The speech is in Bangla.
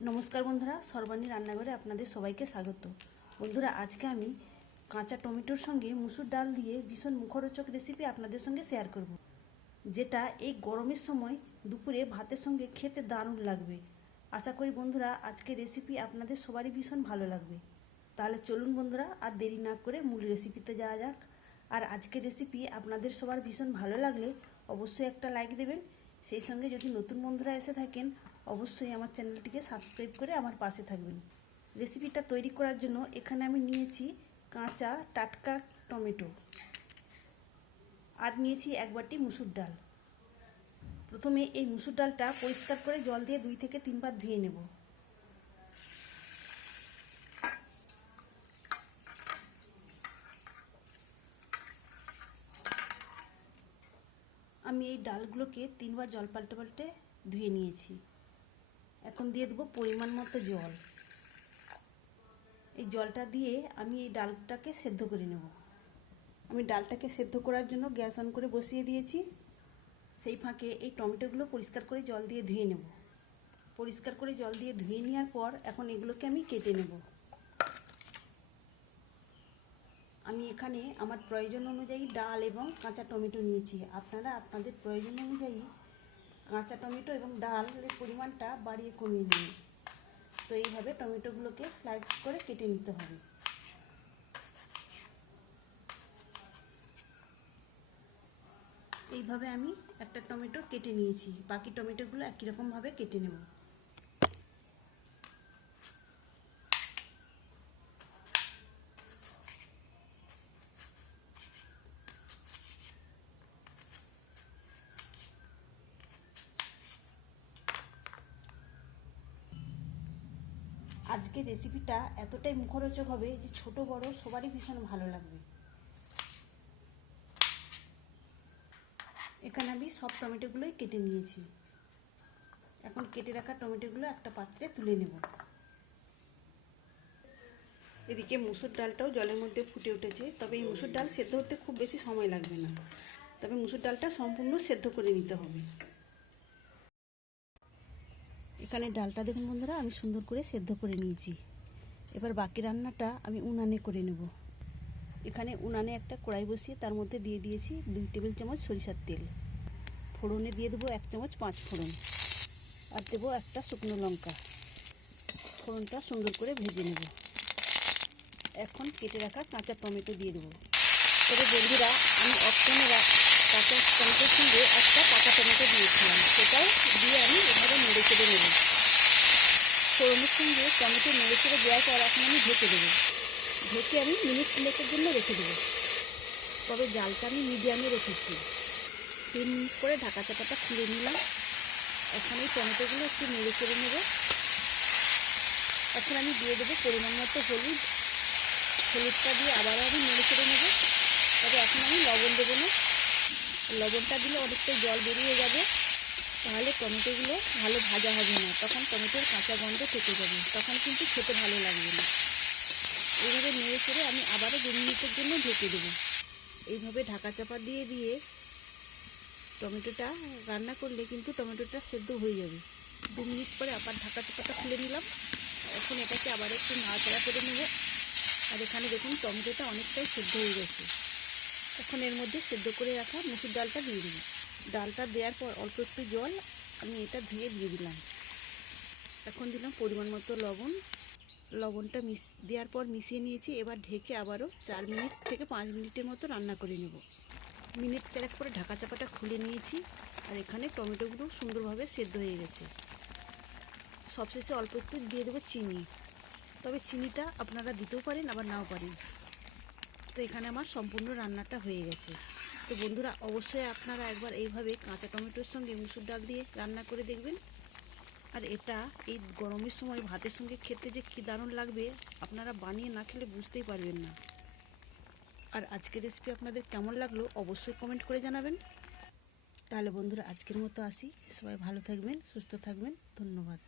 নমস্কার বন্ধুরা, সর্বাণী রান্নাঘরে আপনাদের সবাইকে স্বাগত। বন্ধুরা, আজকে আমি কাঁচা টমেটোর সঙ্গে মুসুর ডাল দিয়ে ভীষণ মুখরোচক রেসিপি আপনাদের সঙ্গে শেয়ার করব, যেটা এই গরমের সময় দুপুরে ভাতের সঙ্গে খেতে দারুণ লাগবে। আশা করি বন্ধুরা আজকের রেসিপি আপনাদের সবারই ভীষণ ভালো লাগবে। তাহলে চলুন বন্ধুরা, আর দেরি না করে মূল রেসিপিতে যাওয়া যাক। আর আজকের রেসিপি আপনাদের সবার ভীষণ ভালো লাগলে অবশ্যই একটা লাইক দেবেন। সেই সঙ্গে যদি নতুন বন্ধুরা এসে থাকেন অবশ্যই আমার চ্যানেলটিকে সাবস্ক্রাইব করে আমার পাশে থাকবেন। রেসিপিটা তৈরি করার জন্য এখানে আমি নিয়েছি কাঁচা টাটকা টমেটো, আর নিয়েছি এক বাটি মুসুর ডাল। প্রথমে এই মুসুর ডালটা পরিষ্কার করে জল দিয়ে 2 থেকে 3 বার ধুয়ে নেব। আমি এই ডালগুলোকে 3 বার জল পাল্টে পাল্টে ধুয়ে নিয়েছি। এখন দিয়ে দেবো পরিমাণ মতো জল। এই জলটা দিয়ে আমি এই ডালটাকে সেদ্ধ করে নেব। আমি ডালটাকে সেদ্ধ করার জন্য গ্যাস অন করে বসিয়ে দিয়েছি। সেই ফাঁকে এই টমেটোগুলো পরিষ্কার করে জল দিয়ে ধুয়ে নেব। পরিষ্কার করে জল দিয়ে ধুয়ে নেওয়ার পর এখন এগুলোকে আমি কেটে নেব। আমি এখানে আমার প্রয়োজন অনুযায়ী ডাল এবং কাঁচা টমেটো নিয়েছি। আপনারা আপনাদের প্রয়োজন অনুযায়ী কাঁচা টমেটো এবং ডালের পরিমাণটা বাড়িয়ে কমিয়ে নেবেন। তো এইভাবে টমেটোগুলোকে স্লাইস করে কেটে নিতে হবে। এইভাবে আমি একটা টমেটো কেটে নিয়েছি, বাকি টমেটোগুলো একই রকমভাবে কেটে নেব। আজকের রেসিপিটা এতটাই মুখরোচক হবে যে ছোট বড় সবারই ভীষণ ভালো লাগবে। এখানে আমি সব টমেটোগুলোই কেটে নিয়েছি। এখন কেটে রাখা টমেটোগুলো একটা পাত্রে তুলে নেব। এদিকে মুসুর ডালটাও জলের মধ্যে ফুটে উঠেছে। তবে এই মুসুর ডাল সেদ্ধ হতে খুব বেশি সময় লাগবে না, তবে মুসুর ডালটা সম্পূর্ণ সেদ্ধ করে নিতে হবে। এখানে ডালটা দেখুন বন্ধুরা, আমি সুন্দর করে সেদ্ধ করে নিয়েছি। এবার বাকি রান্নাটা আমি উনানে করে নেব। এখানে উনানে একটা কড়াই বসিয়ে তার মধ্যে দিয়ে দিয়েছি 2 টেবিল চামচ সরিষার তেল। ফোড়নে দিয়ে দেবো 1 চামচ 5 ফোড়ন, আর দেবো একটা শুকনো লঙ্কা। ফোড়নটা সুন্দর করে ভেজে নেব। এখন কেটে রাখা কাঁচা টমেটো দিয়ে দেবো। তবে বন্ধুরা, আমি অপশনে কাঁচা টমেটোর সঙ্গে একটা পাকা টমেটো দিয়েছিলাম, সেটাও দিয়ে আমি এভাবে নেড়ে চেড়ে নেব। ফোড়নের সঙ্গে টমেটো নেড়ে চেড়ে দেওয়ার পর এখন আমি ঢেকে দেবো। ঢেকে আমি মিনিট 3 জন্য রেখে দেবো। তবে জালটা আমি মিডিয়ামে রেখেছি। 3 মিনিট করে ঢাকা চাপাটা খুলে নিলাম। এখন এই টমেটোগুলো একটু নেড়ে চেড়ে নেব। এখন আমি দিয়ে দেবো পরিমাণ মতো হলুদ। হলুদটা দিয়ে আবারও আমি নেড়ে চেড়ে নেব। তবে এখন আমি লবণ দেবো না। লবণটা দিলে অনেকটাই জল বেরিয়ে যাবে, তাহলে টমেটোগুলো ভালো ভাজা হবে না। তখন টমেটোর কাঁচা গন্ধ থেকে যাবে, তখন কিন্তু খেতে ভালো লাগবে না। এইভাবে নেড়ে চেড়ে আমি আবারও 2 মিনিটের জন্য ঢেকে দেবো। এইভাবে ঢাকা চাপা দিয়ে দিয়ে টমেটোটা রান্না করলে কিন্তু টমেটোটা সেদ্ধ হয়ে যাবে। 2 মিনিট পরে আবার ঢাকা চাপাটা খুলে নিলাম। এখন এটাকে আবার একটু নাড়াচাড়া করে নেব। আর এখানে দেখুন টমেটোটা অনেকটাই সেদ্ধ হয়ে গেছে। এখন এর মধ্যে সেদ্ধ করে রাখা মুসুর ডালটা দিয়ে দেবো। ডালটা দেওয়ার পর অল্প একটু জল আমি এটা ধুয়ে দিয়ে দিলাম। এখন দিলাম পরিমাণ মতো লবণ। লবণটা দেওয়ার পর মিশিয়ে নিয়েছি। এবার ঢেকে আবারও 4 মিনিট থেকে 5 মিনিটের মতো রান্না করে নেব। মিনিট 4 পরে ঢাকা চাপাটা খুলে নিয়েছি। আর এখানে টমেটোগুলো সুন্দরভাবে সেদ্ধ হয়ে গেছে। সবশেষে অল্প একটু দিয়ে দেবো চিনি। তবে চিনিটা আপনারা দিতেও পারেন আবার নাও পারেন। তো এখানে আমার সম্পূর্ণ রান্নাটা হয়ে গেছে। তো বন্ধুরা, অবশ্যই আপনারা একবার এইভাবে কাঁচা টমেটোর সঙ্গে মুসুর ডাল দিয়ে রান্না করে দেখবেন। আর এটা এই গরমের সময় ভাতের সঙ্গে খেতে যে কী দারুণ লাগবে, আপনারা বানিয়ে না খেলে বুঝতেই পারবেন না। আর আজকের রেসিপি আপনাদের কেমন লাগলো অবশ্যই কমেন্ট করে জানাবেন। তাহলে বন্ধুরা, আজকের মতো আসি। সবাই ভালো থাকবেন, সুস্থ থাকবেন। ধন্যবাদ।